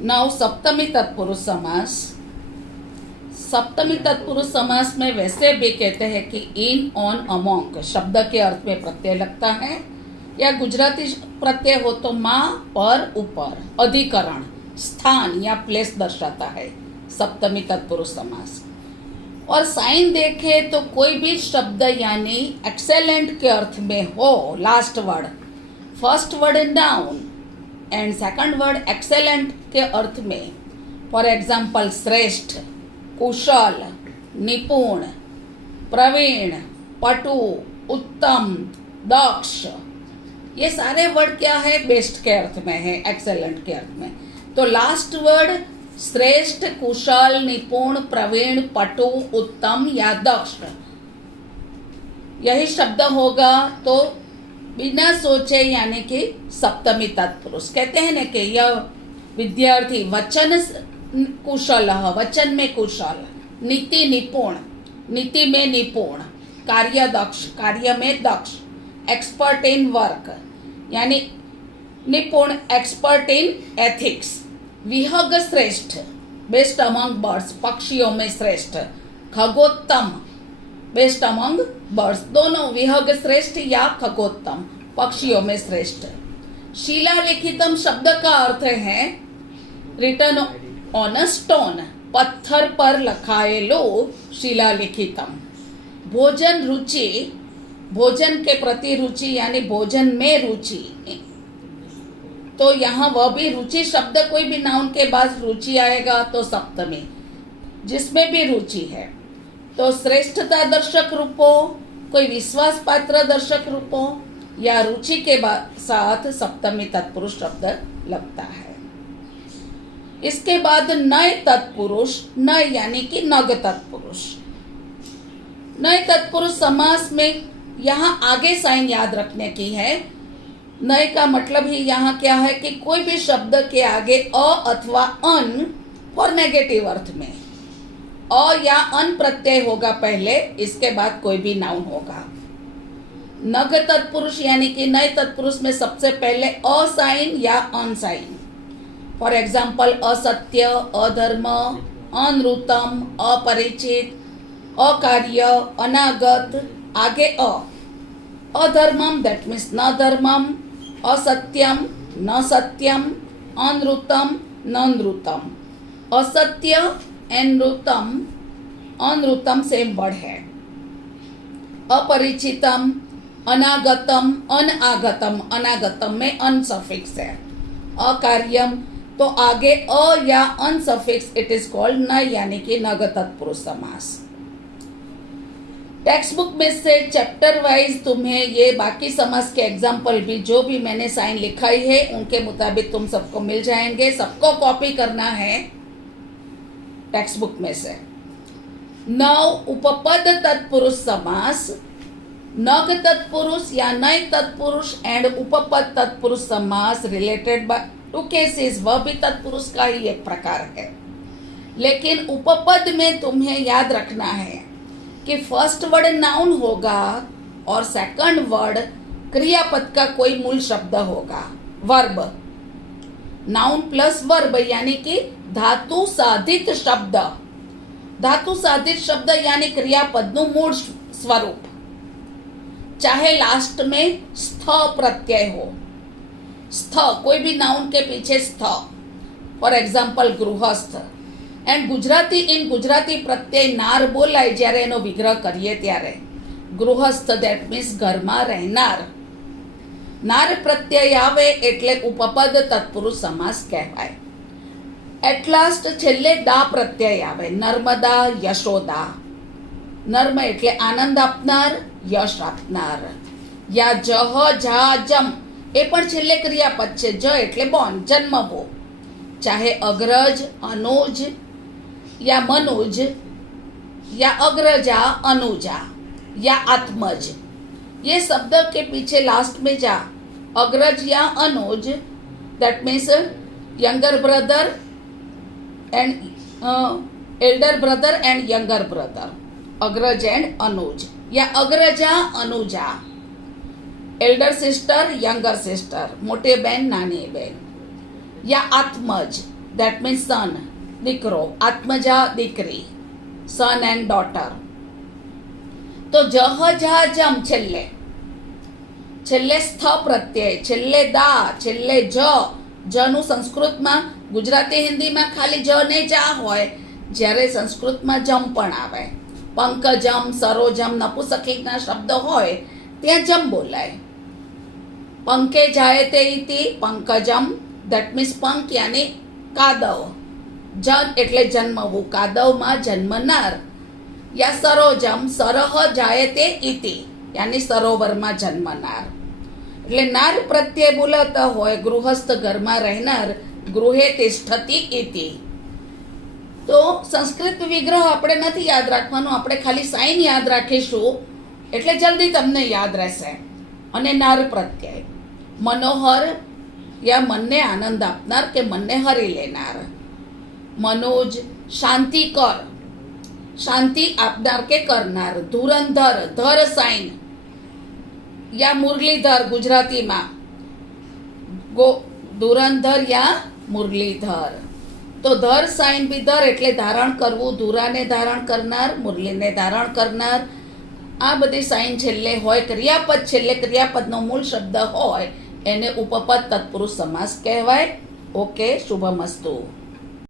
Now सप्तमी तत्पुरुष समास। सप्तमी तत्पुरुष समास में वैसे भी कहते हैं कि इन, ऑन, अमोंग शब्द के अर्थ में प्रत्यय लगता है, या गुजराती प्रत्यय हो तो माँ, पर, ऊपर, अधिकरण, स्थान या प्लेस दर्शाता है सप्तमी तत्पुरुष समास। और साइन देखे तो कोई भी शब्द यानी एक्सेलेंट के अर्थ में हो, last word, first word noun and second word excellent के अर्थ में, फॉर एग्जाम्पल श्रेष्ठ, कुशल, निपुण, प्रवीण, पटु, उत्तम, दक्ष, ये सारे वर्ड क्या है, बेस्ट के अर्थ में है, एक्सेलेंट के अर्थ में। तो लास्ट वर्ड श्रेष्ठ, कुशल, निपुण, प्रवीण, पटु, उत्तम या दक्ष, यही शब्द होगा तो बिना सोचे यानी कि सप्तमी तत्पुरुष। कहते हैं ना कि यह विद्यार्थी वचन कुशल, वचन में कुशल, नीति निपुण, नीति में निपुण, कार्य दक्ष, कार्य में दक्ष, एक्सपर्ट इन वर्क यानी निपुण, एक्सपर्ट इन एथिक्स, विहग श्रेष्ठ, बेस्ट अमंग बर्ड्स, पक्षियों में श्रेष्ठ, खगोत्तम, बेस्ट अमंग बर्ड्स, दोनों विहग श्रेष्ठ या खगोत्तम, पक्षियों में श्रेष्ठ। शिलालिखितम शब्द का अर्थ है रिटन ऑन अ स्टोन, पत्थर पर लखाएलो शिलालिखितम। भोजन रुचि, भोजन के प्रति रुचि यानी भोजन में रुचि, तो यहाँ वह भी रुचि शब्द, कोई भी नाउन के बाद रुचि आएगा तो सप्तमी, जिसमें भी रुचि है। तो श्रेष्ठता दर्शक रूपों, कोई विश्वास पात्र दर्शक रूपों या रुचि के साथ सप्तमी तत्पुरुष शब्द लगता है। इसके बाद नय तत्पुरुष, नय यानी कि नग तत्पुरुष। नय तत्पुरुष समास में यहाँ आगे साइन याद रखने की है। नय का मतलब ही यहाँ क्या है कि कोई भी शब्द के आगे अ अथवा अन फॉर नेगेटिव अर्थ में अ या अन प्रत्यय होगा पहले, इसके बाद कोई भी नाउन होगा। नग तत्पुरुष यानी कि नए तत्पुरुष में सबसे पहले अ साइन या अन साइन, फॉर एग्जाम्पल असत्य, अधर्म, अनृतम, अपरिचित, अकार्य, अनागत, आगे अ। अधर्मम दैट मीन्स न धर्मम, असत्यम न सत्यम, अनृतम न नृतम। असत्य एंड नृतम, अनृतम सेम वर्ड है। अपरिचितम, अनागतम, अनागतम, अनागतम में अन सफिक्स है। अकार्यम तो आगे अ या अन सफिक्स, इट इज कॉल्ड न यानी कि नग तत्पुरुष समास। टेक्स्ट बुक में से चैप्टर वाइज तुम्हें ये बाकी समास के एग्जाम्पल भी जो भी मैंने साइन लिखाई है उनके मुताबिक तुम सबको मिल जाएंगे, सबको कॉपी करना है टेक्स्ट बुक में से। नौ उपपद तत्पुरुष समास, नग तत्पुरुष या नय तत्पुरुष एंड उपपद तत्पुरुष समास रिलेटेड बाय टू केसेस, वह भी तत्पुरुष का ही एक प्रकार है। लेकिन उपपद में तुम्हें याद रखना है कि फर्स्ट वर्ड नाउन होगा और सेकंड वर्ड क्रियापद का कोई मूल शब्द होगा, वर्ब, नाउन प्लस वर्ब यानी कि धातु साधित शब्द। धातु साधित शब्द यानी क्रियापद નું મૂળ स्वरूप, चाहे लास्ट में स्थ प्रत्यय हो, स्थ कोई भी नाउन के पीछे स्थ, फॉर एग्जाम्पल गृहस्थ। एंड गुजराती इन गुजराती प्रत्यय नार बोलाय જ્યારે એનો વિગ્રહ કરીએ ત્યારે, ગૃહસ્થ દેટ મીન્સ ઘરમાં રહેનાર, નાર પ્રત્યય આવે એટલે ઉપપદ તત્પુરુષ સમાસ કહેવાય। એટ લાસ્ટ છેલ્લે દા પ્રત્યય આવે, નર્મદા, યશોદા। નર્મ એટલે આનંદ આપનાર, યશ આપનાર। યા જહ, ઝા, જમ એ પણ છેલ્લે ક્રિયાપદ છે, જ એટલે બોર્ન, જન્મવો। ચાહે અગ્રજ, અનુજ या मनुज या अग्रजा, अनुजा या आत्मज, ये शब्द के पीछे लास्ट में जा, अग्रज या अनुज that means younger brother and elder brother and younger brother, अग्रज एंड अनुज, या अग्रजा, अनुजा, एल्डर सिस्टर, यंगर सिस्टर, मोटे बहन, नानी बहन। या आत्मज, દેટ મીન્સ સન, દીકરો, આત્મજા દીકરી, સન એન્ડ ડોટર. તો જહ જા જમ છેલ્લે, છેલ્લે સ્થ પ્રત્યય, છેલ્લે દા, છેલ્લે જનું સંસ્કૃતમાં, ગુજરાતી હિન્દીમાં ખાલી જ ને જા હોય, જ્યારે સંસ્કૃતમાં જમ પણ આવે. પંકજમ, સરોજમ, નપુસકલિંગના શબ્દ હોય ત્યાં જમ બોલાય. પંકે જાયતે ઇતિ પંકજમ, દેટ મીન્સ પંક યાની કાદવ, જન એટલે જન્મવું, કાદવમાં જન્મનાર. યા સરોજમ, સરહ જાયતે ઇતિ યાની સરોવરમાં જન્મનાર. એટલે નાર પ્રત્યે બોલાતા હોય, ગૃહસ્થ ઘરમાં રહેનાર, ગૃહે તિષ્ઠતિ ઇતિ. તો સંસ્કૃત વિગ્રહ આપણે નથી યાદ રાખવાનું, આપણે ખાલી સાઇન યાદ રાખીશું એટલે જલ્દી તમને યાદ રહેશે. અને નાર પ્રત્યય મનોહર યા મનને આનંદ આપનાર કે મનને હરી લેનાર. મનોજ શાંતિકર, શાંતિ આપનાર કે કરનાર. ધુરંધર, ધર સાઇન યા મુરલીધર ગુજરાતીમાં, ધુરંધર યા મુરલીધર. તો ધર સાઇન બી ધર એટલે ધારણ કરવું, ધુરાને ધારણ કરનાર, મુરલીને ધારણ કરનાર. આ બધી સાઇન છેલ્લે હોય, ક્રિયાપદ છેલ્લે ક્રિયાપદનો મૂળ શબ્દ હોય એને ઉપપદ તત્પુરુષ સમાસ કહેવાય. ઓકે, શુભમસ્તુ.